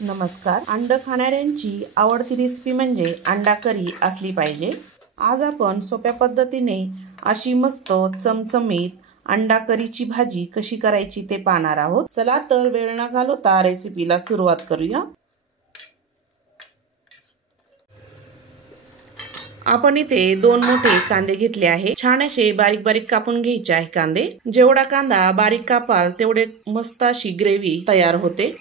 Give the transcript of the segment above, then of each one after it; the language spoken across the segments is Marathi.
नमस्कार. अंड खाणाऱ्यांची आवडती रेसिपी म्हणजे अंडा करी असली पाहिजे. आज आपण सोप्या पद्धतीने अशी मस्त चमचमीत अंडा करीची भाजी कशी करायची ते पाहणार आहोत. चला तर वेळ न घालवता रेसिपीला सुरुवात करूया. आपण इथे 2 मोठे कांदे घेतले आहे. छान असे बारीक बारीक कापून घ्यायचे आहे कांदे. जेवढा कांदा बारीक कापाल तेवढे मस्त अशी ग्रेव्ही तयार होते.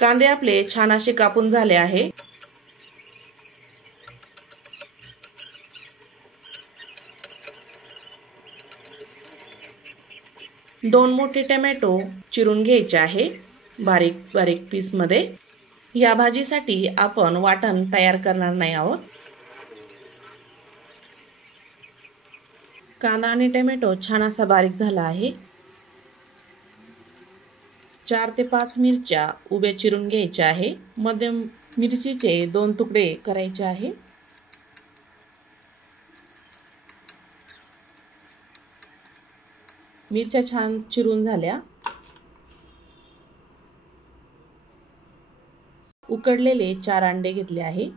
कांदे आपले छान असे कापून झाले आहे. दोन मोठे टोमॅटो चिरून घ्यायचे आहे बारीक बारीक पीस मध्ये. या भाजीसाठी आपण वाटण तयार करणार नाही आहोत. कांदा आणि टोमॅटो छान असा बारीक झाला आहे. 4 ते 5 मिरच्या उभ्या चिरून घ्यायच्या आहे. मध्यम मिरचीचे 2 तुकडे करायचे आहे. मिरच्या छान चिरून झाल्या. उकडलेले 4 अंडे घेतले आहे.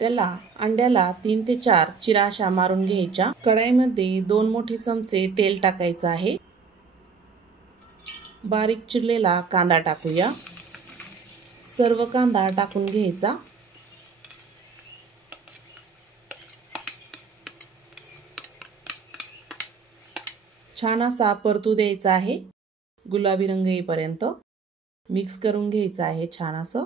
त्याला अंड्याला 3 ते 4 चिरा अशा मारून घ्यायच्या. कढईमध्ये 2 मोठे चमचे तेल टाकायचं आहे. बारीक चिरलेला कांदा टाकूया. सर्व कांदा टाकून घ्यायचा. छान असा परतू द्यायचा आहे. गुलाबी रंग येईपर्यंत मिक्स करून घ्यायचं आहे छान असं.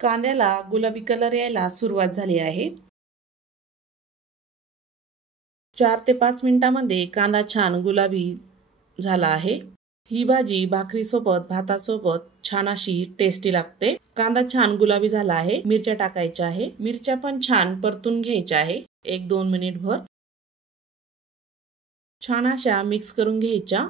कांद्याला गुलाबी कलर यायला सुरुवात झाली आहे. 4 ते 5 मिनिटांमध्ये कांदा छान गुलाबी झाला आहे. ही भाजी भाकरीसोबत भातासोबत छान अशी टेस्टी लागते. कांदा छान गुलाबी झाला आहे. मिरच्या टाकायच्या आहे. मिरच्या पण छान परतून घ्यायच्या आहे 1-2 मिनिटभर. छान अशा मिक्स करून घ्यायच्या.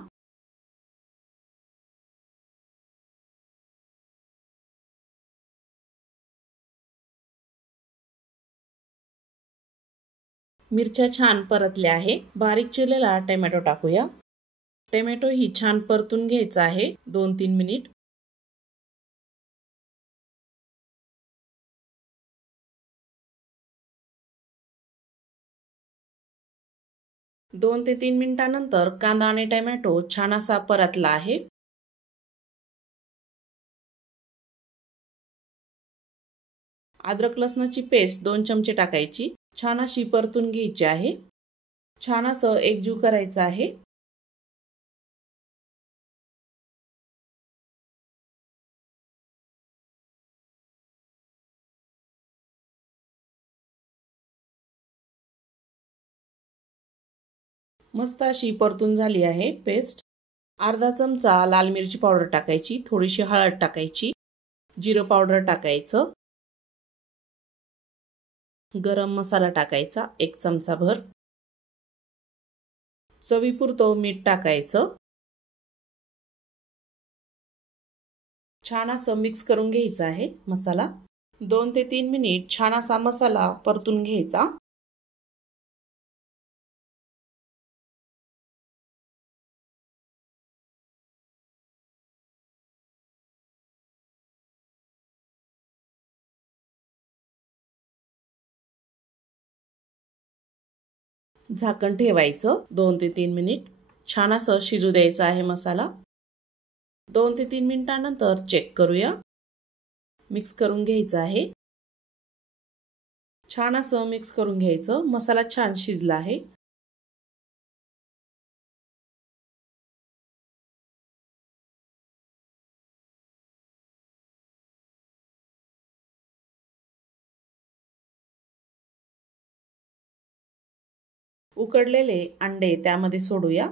मिरच्या छान परतल्या आहे. बारीक चिरलेला टोमॅटो टाकूया. टोमॅटो ही छान परतून घ्यायचा आहे 2-3 मिनिट. दोन ते 3 मिनिटांनंतर कांदा आणि टोमॅटो छान असा परतला आहे. अद्रक लसणाची पेस्ट 2 चमचे टाकायची. छान अशी परतून घ्यायची आहे. छान असं एकजीव करायचं आहे. मस्त अशी परतून झाली आहे पेस्ट. अर्धा चमचा लाल मिरची पावडर टाकायची. थोडीशी हळद टाकायची. जिरं पावडर टाकायचं. गरम मसाला टाकायचा 1 चमचा भर. चवीपुरतं मीठ टाकायचं. छान असं मिक्स करून घ्यायचं आहे मसाला. 2 ते 3 मिनिट छान असा मसाला परतून घ्यायचा. झाकण ठेवायचं 2 ते 3 मिनिट. छान असं शिजू द्यायचं आहे मसाला. 2 ते 3 मिनिटांनंतर चेक करूया. मिक्स करून घ्यायचं आहे. छान असं मिक्स करून घ्यायचं. मसाला छान शिजला आहे. उकडलेले अंडे त्यामध्ये सोडूया.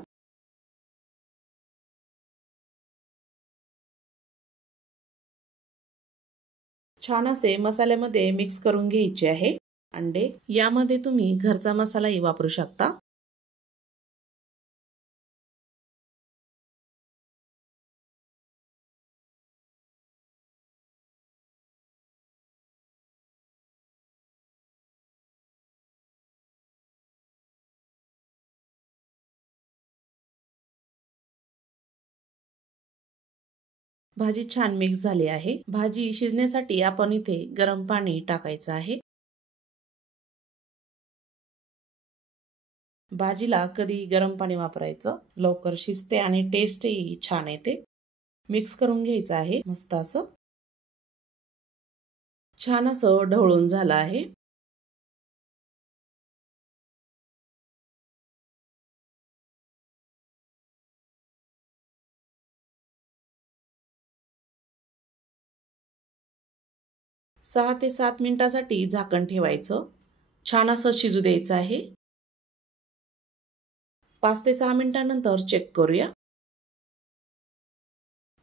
छान असे मसाल्यामध्ये मिक्स करून घ्यायचे आहे अंडे। यामध्ये तुम्ही घरचा मसालाही वापरू शकता। भाजी छान मिक्स झाली आहे। भाजी शिजण्यासाठी आपण इथे गरम पाणी टाकायचं आहे। भाजीला कधी गरम पाणी वापरायचं, लवकर शिजते आणि टेस्टही छान येते। मिक्स करून घ्यायचं आहे मस्त असं। छान असं ढवळून झालं आहे। सहा ते 7 मिनिटांसाठी झाकण ठेवायचं। छान असं शिजू द्यायचं आहे। 5 ते 6 मिनिटांनंतर चेक करूया।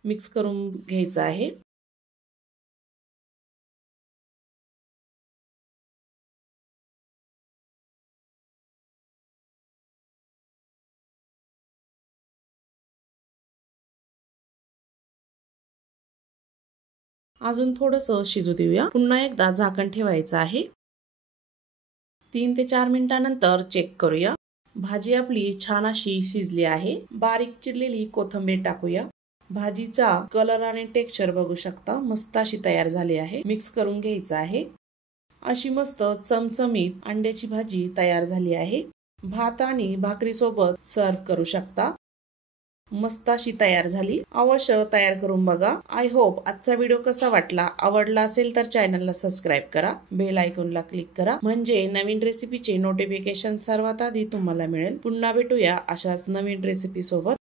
मिक्स करून घ्यायचं आहे। अजून थोडंसं शिजू देऊया। पुन्हा एकदा झाकण ठेवायचं आहे। 3 ते 4 मिनिटांनंतर चेक करूया। भाजी आपली छान अशी शिजली आहे। बारीक चिरलेली कोथिंबीर टाकूया। भाजीचा कलर आणि टेक्स्चर बघू शकता, मस्त अशी तयार झाली आहे। मिक्स करून घ्यायचं आहे। अशी मस्त चमचमीत अंड्याची भाजी तयार झाली आहे। भात आणि भाकरी सोबत सर्व करू शकता। मस्त अशी तयार झाली। अवश्य तयार करून बघा। आय होप आजचा व्हिडिओ कसा वाटला, आवडला असेल तर चॅनलला सबस्क्राईब करा, बेल आयकॉनला क्लिक करा, म्हणजे नवीन रेसिपीचे नोटिफिकेशन सर्वात आधी तुम्हाला मिळेल। पुन्हा भेटूया अशाच नवीन रेसिपी सोबत।